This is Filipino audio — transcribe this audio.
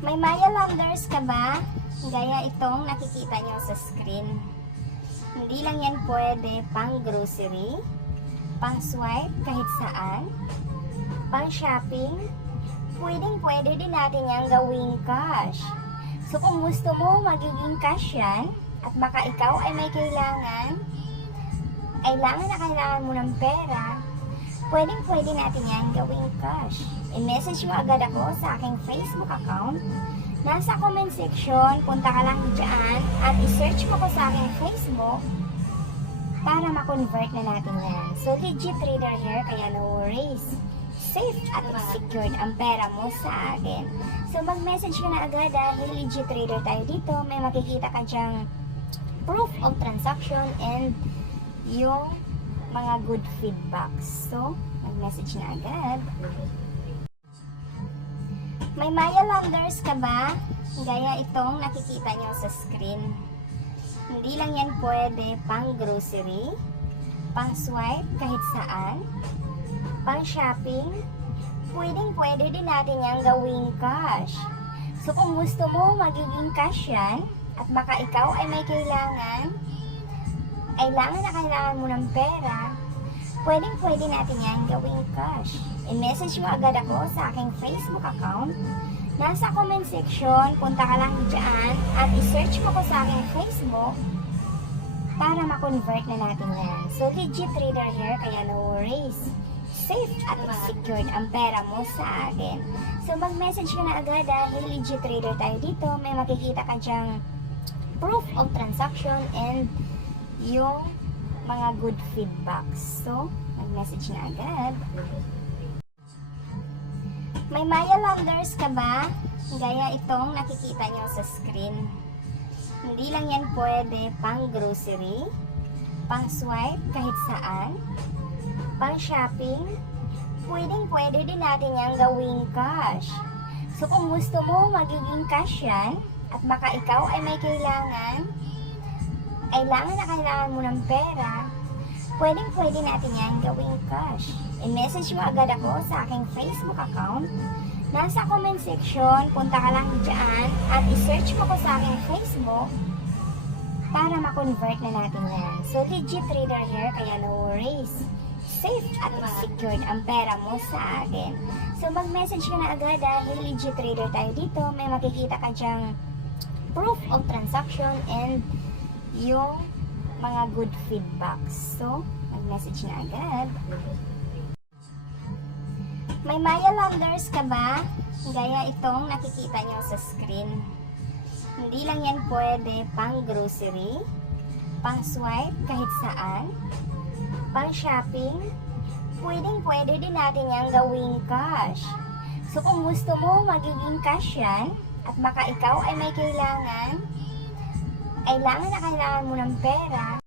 May Maya Landers ka ba? Gaya itong nakikita nyo sa screen. Hindi lang yan pwede pang grocery, pang swipe kahit saan, pang shopping, pwede din natin yan gawing cash. So kung gusto mo magiging cash yan, at baka ikaw ay may kailangan na kailangan mo ng pera, pwede natin yan gawing cash. I-message mo agad ako sa aking Facebook account. Nasa comment section, punta ka lang dyan at i-search mo ko sa aking Facebook para ma-convert na natin yan. So, legit trader here, kaya no worries. Safe at secured ang pera mo sa akin. So, mag-message ka na agad dahil legit trader tayo dito. May makikita ka dyang proof of transaction and yung mga good feedbacks. So, mag-message na agad. May Maya Landers ka ba? Gaya itong nakikita nyo sa screen. Hindi lang yan pwede pang grocery, pang swipe kahit saan, pang shopping, pwede din natin yan gawing cash. So kung gusto mo magiging cash yan, at baka ikaw ay may kailangan na kailangan mo ng pera, pwede natin yan gawing cash. I-message mo agad ako sa aking Facebook account. Nasa comment section, punta ka lang dyan at i-search mo ko sa aking Facebook para ma-convert na natin yan. So, legit trader here, kaya no worries. Safe at secured ang pera mo sa akin. So, mag-message ka na agad dahil legit trader tayo dito. May makikita ka dyang proof of transaction and yung mga good feedbacks. So, mag-message na agad. May Maya Landers ka ba? Gaya itong nakikita nyo sa screen. Hindi lang yan pwede pang grocery, pang swipe kahit saan, pang shopping, pwede din natin yan gawing cash. So kung gusto mo magiging cash yan, at baka ikaw ay may kailangan na kailangan mo ng pera, pwede natin yan gawing cash. I-message mo agad ako sa aking Facebook account. Nasa comment section, punta ka lang dyan at i-search mo ko sa aking Facebook para ma-convert na natin yan. So, legit trader here, kaya no worries. Safe at secured ang pera mo sa akin. So, mag-message ka na agad dahil legit trader tayo dito. May makikita ka dyang proof of transaction and yung mga good feedbacks. So, mag-message na agad. May Maya Landers ka ba? Gaya itong nakikita nyo sa screen. Hindi lang yan pwede pang grocery, pang swipe kahit saan, pang shopping, pwede din natin yan gawing cash. So kung gusto mo magiging cash yan, at baka ikaw ay may kailangan na kailangan mo ng pera,